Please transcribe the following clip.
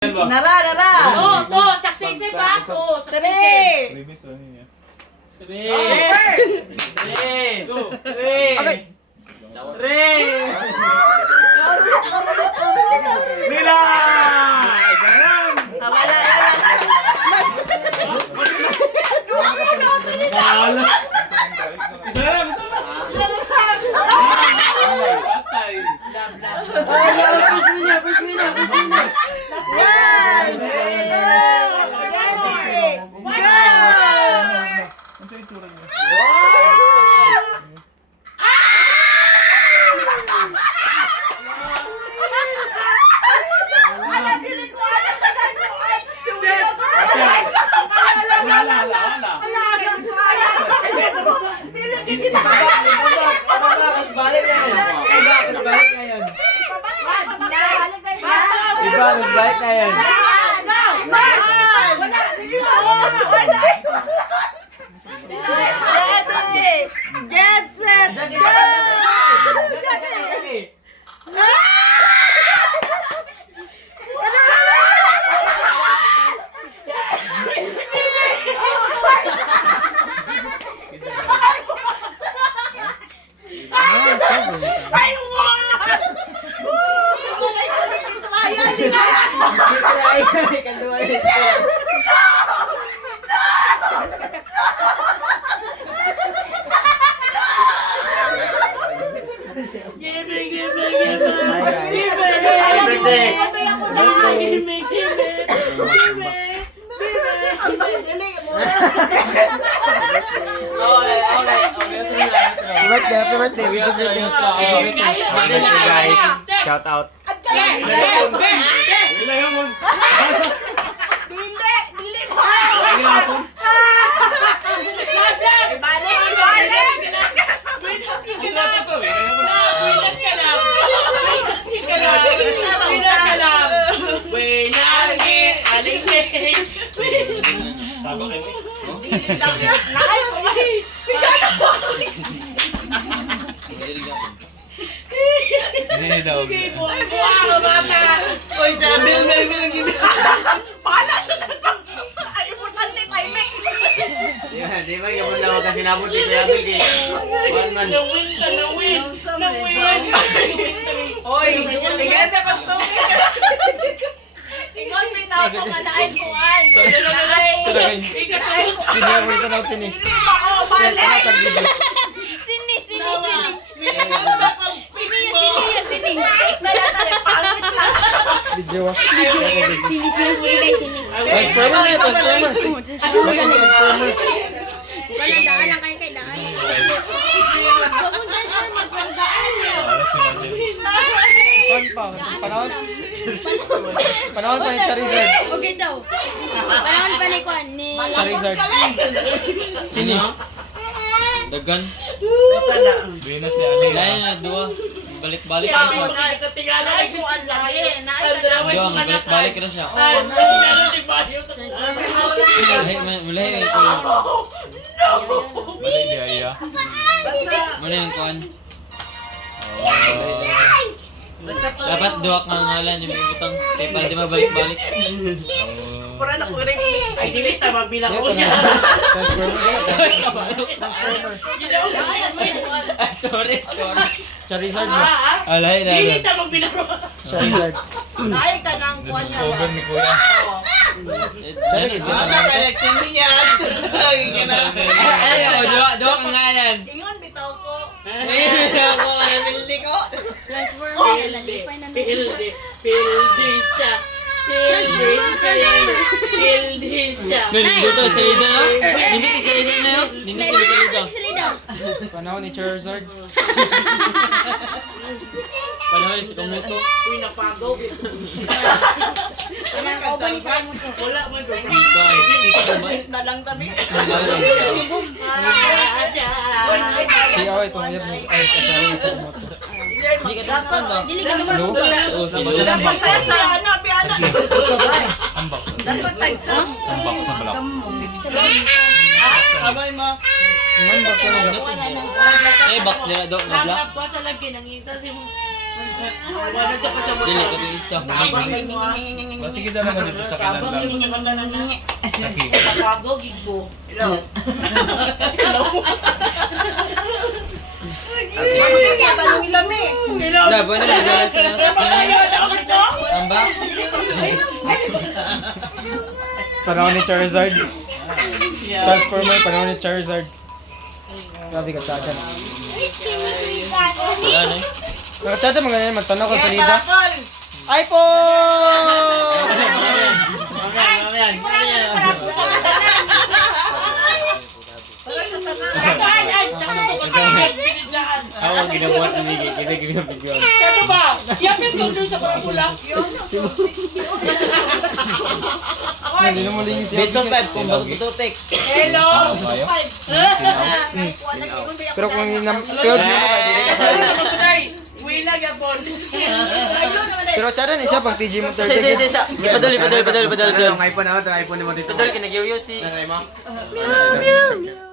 Nara. To, saksisip ba? To, saksisip. Three. Balik na yan. Get set, go! Happy birthday. We just greetings. Guys, shout out. Hindi daw. Oy, sabi mo lang gini. Pala siya na. Ay, importante timing. Di ba yung muna wag kasi nabot dito yung abig eh. Nawin. Oy, tingnan na kang tubig. Ingon, may tao ko manahin ko an. Senior mo ito na sini. Sini. Video ah. Sini. Transformer na, transformer. Transformer. Wala daan lang kayo kay daan. Huwag mong transformer, pero daan na siya. Panahon pa ni Charizard. Okay daw. Panahon pa ni Kwan ni... Charizard. Sini? Dagan. Venus ni Ani. Dahil na, dua. Balik-balik na Sabi siya. mo nga katingala ay ko an laye. Dua, balik-balik na siya. Mulahi ko. Balay di Aya. Muna yung kuhan. Dapat dua ka ngalan yung may butang. Kaya para di mabalik-balik. Pura na ko rin. Ay, dili ta mabilang ko siya. Transformer. Sorry. Charizard mo. Alay na. Dili ta mabilang. Charizard. Dahil ka nang kuha niya. Cover ni Kuya. Collection niya. Ay, dua ka ngalan. Ingon bitaw ko. Ako, nabili ko. Transformer, lalipay na naman. Pildi siya. Dito, salida na. Hindi ka salida na yun. Hindi ka salida. Salida. Panahon ni Charizard. Panahon ni Sakamoto. Uy, napagaw. Anong kauban ni sa mo to? Wala man doon. Sikay. Na lang kami. Si Aoy, tumilip mo ay kasawa ni Sakamoto. Hindi ka tapan ba? Dili ka naman. Hello? Oo, si Lu. Dapat sa ano, piano. Ambak. Dapat tagsa. Ambak sa balak. Abay mo. Man, box na lang. Eh, box nila, dok, nagla. Langap ko sa lagi nang isa si mo. Wala siya pa siya mo. Dili ko din isa. Sabang may mga. Sige na naman dito sa kanan Sabang lang. yung mga kanta na na. Sakit. Pagkago, gigo. Hello. Talong ilami. Hello. Wala, buwan na magdala sa Amba? Panahon ni Charizard. Transformer, panahon ni Charizard. Grabe ka tsaga. Wala na eh. Nakachata mga ganyan, magtanong ko sa Lida. iPhone! Ako ang ginawa ng Miggy, kita ginabigyan. Ano ba? Yapit ko doon sa parabula. Hindi na muling siya. Best of 5 kung bago tututik. Hello. Pero kung field mo ka, hindi ka tayo. Wila yapon. Pero tsada ni siya pang TG mo 30. Sa. Ipadol. iPhone na ako, iPhone mo dito. Padol, kinagyaw-yaw si... Meow, meow, meow.